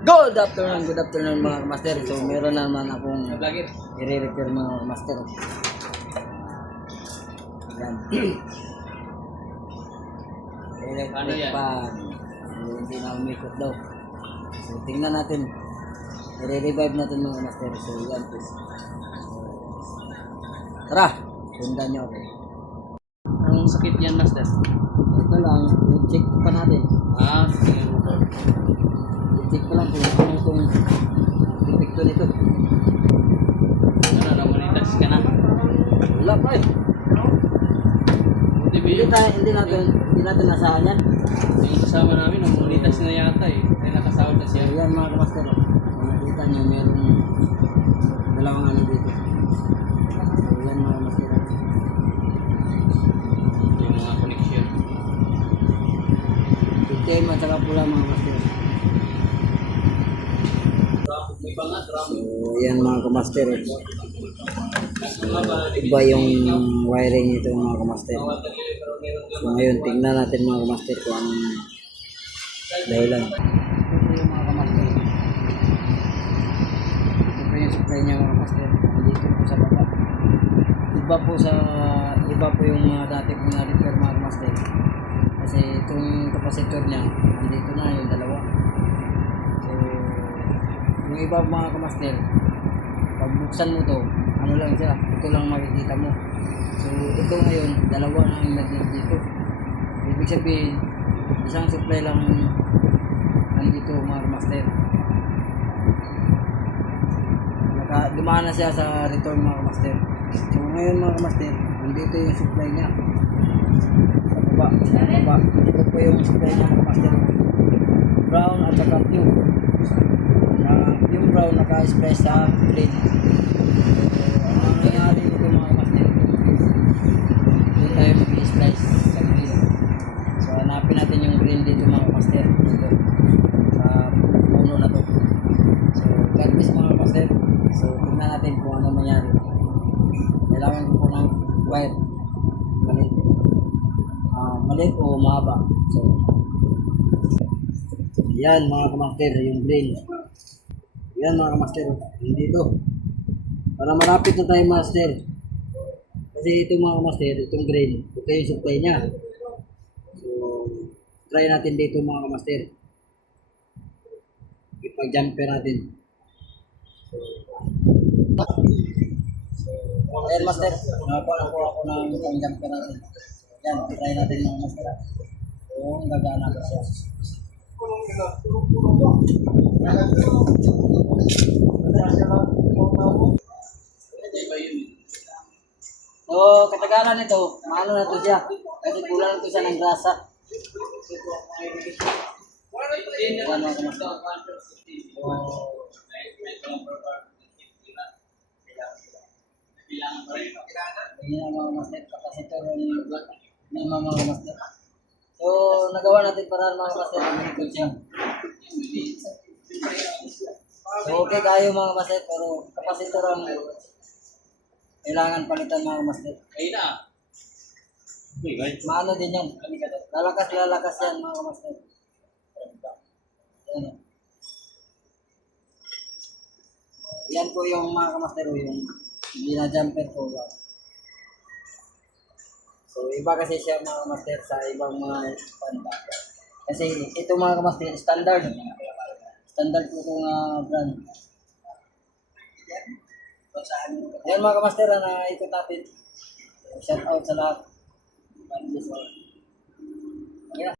Good afternoon mga master. So meron naman akong i-repair mga master. Yan. Electric fan. Hindi na umikot daw. So tingnan natin. I-revive natin mga master. So yan po. Tara, sundan nyo ako. Ang sakit yan, master. Ito lang, i-check pa natin. I-check pa lang kung ano itong epekto nito. Ano, namonitas ka na? Wala pa eh. Hindi natin nasahan yan. Yung kasama namin, namonitas na yata eh. Ay nakasahod na siya. Ayan mga kamaster. Nakita nyo, merong dalawang ano dito. So yan mga kamaster. Yung mga connection. Itim at saka pula mga kamaster. May bangat, So yan mga kamaster. Iba yung wiring nito mga kamaster. So ngayon tingnan natin mga kamaster kung anong dahilan. Ito yung mga kamaster. Ito po yung supply niya mga kamaster. Dito po sa baba. Iba po yung mga dati kong na-repair mga kamaster. Kasi itong capacitor niya andito na yung dalawa. So yung iba mga kamaster, pag buksan mo to, ano lang siya, ito lang makikita mo. So ito ngayon, dalawa na ang naging dito. Ibig sabihin, isang supply lang nandito mga master. Dumaan na siya sa return mga master. So ngayon mga master, nandito yung supply niya. Sa baba. Ito po yung supply niya mga master. Brown at saka blue. Yung brown naka-splice sa green. Ang nangyayari nito mga master, doon tayo mag-splice sa green. So hanapin natin yung green dito mga master, dito sa puno na to. So God bless mga master. So tingnan natin kung ano mangyari. Kailangan ko po ng wire maliit o mahaba. So yan mga kamaster, yung green. Yan mga kamaster, dito. Para malapit na tayo master. Kasi ito mga master, itong green, ito yung supply niya. So, try natin dito mga master. Ipag-jumper natin. So, ayan master, nakakuha na po ako ng ipag-jumper natin. Yan, try natin mga master. So, gagana ko siya. So, katagalan nito, maano na ito siya. Kasi kulang na ito siya ng grasa. Yan mga kamaster. Yan mga kamaster. Kapasitor ng mga kamaster. So, nagawa natin para mga kamaster. Ito siya. So, okay tayo mga kamaster. Pero kapasitor ang kailangan palitan mga master. Ayun na. Maano din yan. Lalakas yan mga master. Yan. Yan po yung mga kamaster, yung ginajumper ko. So iba kasi siya mga master sa ibang mga panda. Kasi ito mga kamaster, standard. Standard po itong brand. Ayan mga kamaster na ikot natin. Shout out sa lahat.